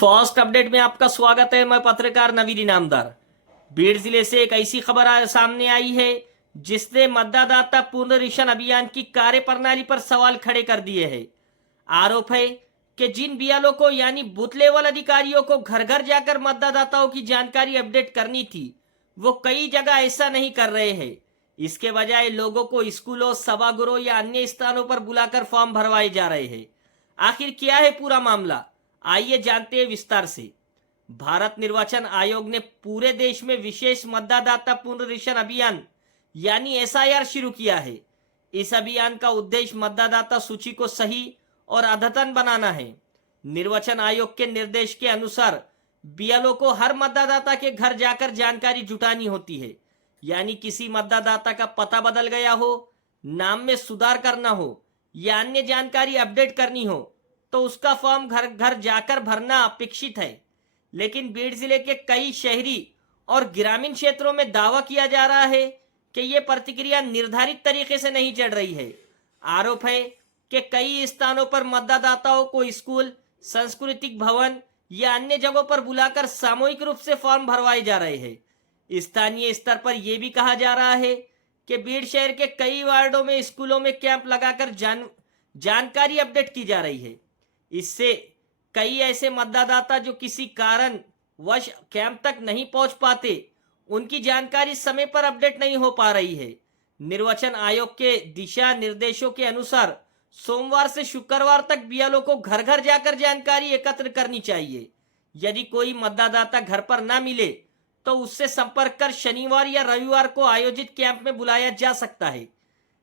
First update में आपका स्वागत है। मैं पत्रकार नवीद इनामदार। बीड़ जिले से एक ऐसी खबर सामने आई है जिसने मतदाता पुनरीक्षण अभियान की कार्यप्रणाली पर सवाल खड़े कर दिए हैं। आरोप है कि जिन बीएलओ को यानी बूथ लेवल अधिकारियों को घर घर जाकर मतदाताओं की जानकारी अपडेट करनी थी, वो कई जगह ऐसा नहीं कर रहे हैं। इसके बजाय लोगों को स्कूलों, सभागृहों या अन्य स्थानों पर बुलाकर फॉर्म भरवाए जा रहे हैं। आखिर क्या है पूरा मामला, आइए जानते हैं विस्तार से। भारत निर्वाचन आयोग ने पूरे देश में विशेष मतदाता पुनरीक्षण अभियान यानी एसआईआर शुरू किया है। इस अभियान का उद्देश्य मतदाता सूची को सही और अद्यतन बनाना है। निर्वाचन आयोग के निर्देश के अनुसार बीएलओ को हर मतदाता के घर जाकर जानकारी जुटानी होती है। यानी किसी मतदाता का पता बदल गया हो, नाम में सुधार करना हो या अन्य जानकारी अपडेट करनी हो तो उसका फॉर्म घर घर जाकर भरना अपेक्षित है। लेकिन बीड़ जिले के कई शहरी और ग्रामीण क्षेत्रों में दावा किया जा रहा है कि ये प्रक्रिया निर्धारित तरीके से नहीं चल रही है। आरोप है कि कई स्थानों पर मतदाताओं को स्कूल, सांस्कृतिक भवन या अन्य जगहों पर बुलाकर सामूहिक रूप से फॉर्म भरवाए जा रहे हैं। स्थानीय स्तर पर यह भी कहा जा रहा है कि बीड़ शहर के कई वार्डों में स्कूलों में कैंप लगाकर जानकारी अपडेट की जा रही है। इससे कई ऐसे मतदाता जो किसी कारण वश कैंप तक नहीं पहुंच पाते, उनकी जानकारी समय पर अपडेट नहीं हो पा रही है। निर्वाचन आयोग के दिशा निर्देशों के अनुसार सोमवार से शुक्रवार तक बीएलओ को घर घर जाकर जानकारी एकत्र करनी चाहिए। यदि कोई मतदाता घर पर ना मिले तो उससे संपर्क कर शनिवार या रविवार को आयोजित कैंप में बुलाया जा सकता है।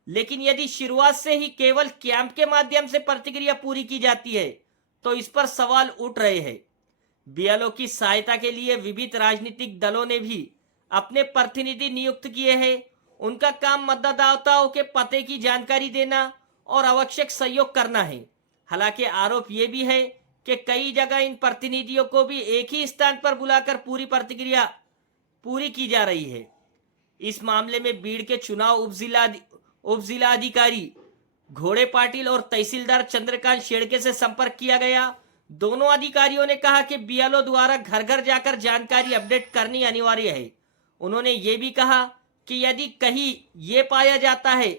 लेकिन यदि शुरुआत से ही केवल कैंप के माध्यम से प्रतिक्रिया पूरी की जाती है तो इस पर सवाल उठ रहे हैं। बीएलओ की सहायता के लिए विविध राजनीतिक दलों ने भी अपने प्रतिनिधि नियुक्त किए हैं। उनका काम मतदाताओं के पते की जानकारी देना और आवश्यक सहयोग करना है। हालांकि आरोप यह भी है कि कई जगह इन प्रतिनिधियों को भी एक ही स्थान पर बुलाकर पूरी प्रतिक्रिया पूरी की जा रही है। इस मामले में बीड़ के चुनाव उप जिला अधिकारी घोड़े पाटिल और तहसीलदार चंद्रकांत शेड़के से संपर्क किया गया। दोनों अधिकारियों ने कहा कि बीएलओ द्वारा घर घर जाकर जानकारी अपडेट करनी अनिवार्य है। उन्होंने ये भी कहा कि यदि कहीं ये पाया जाता है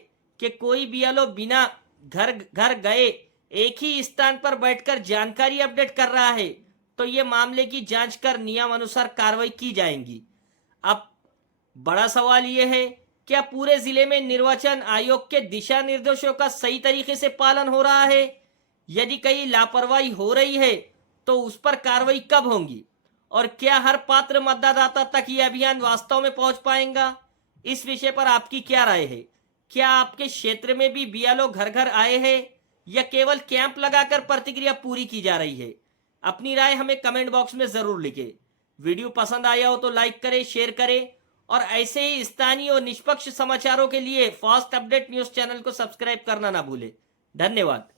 कि कोई बीएलओ बिना घर घर गए एक ही स्थान पर बैठकर जानकारी अपडेट कर रहा है तो ये मामले की जांच कर नियम अनुसार कार्रवाई की जाएगी। अब बड़ा सवाल यह है, क्या पूरे जिले में निर्वाचन आयोग के दिशा निर्देशों का सही तरीके से पालन हो रहा है? यदि कहीं लापरवाही हो रही है तो उस पर कार्रवाई कब होगी? और क्या हर पात्र मतदाता तक यह अभियान वास्तव में पहुंच पाएगा? इस विषय पर आपकी क्या राय है? क्या आपके क्षेत्र में भी बीएलओ घर घर आए हैं या केवल कैंप लगाकर प्रतिक्रिया पूरी की जा रही है? अपनी राय हमें कमेंट बॉक्स में जरूर लिखें। वीडियो पसंद आया हो तो लाइक करें, शेयर करें और ऐसे ही स्थानीय और निष्पक्ष समाचारों के लिए फास्ट अपडेट न्यूज चैनल को सब्सक्राइब करना ना भूलें। धन्यवाद।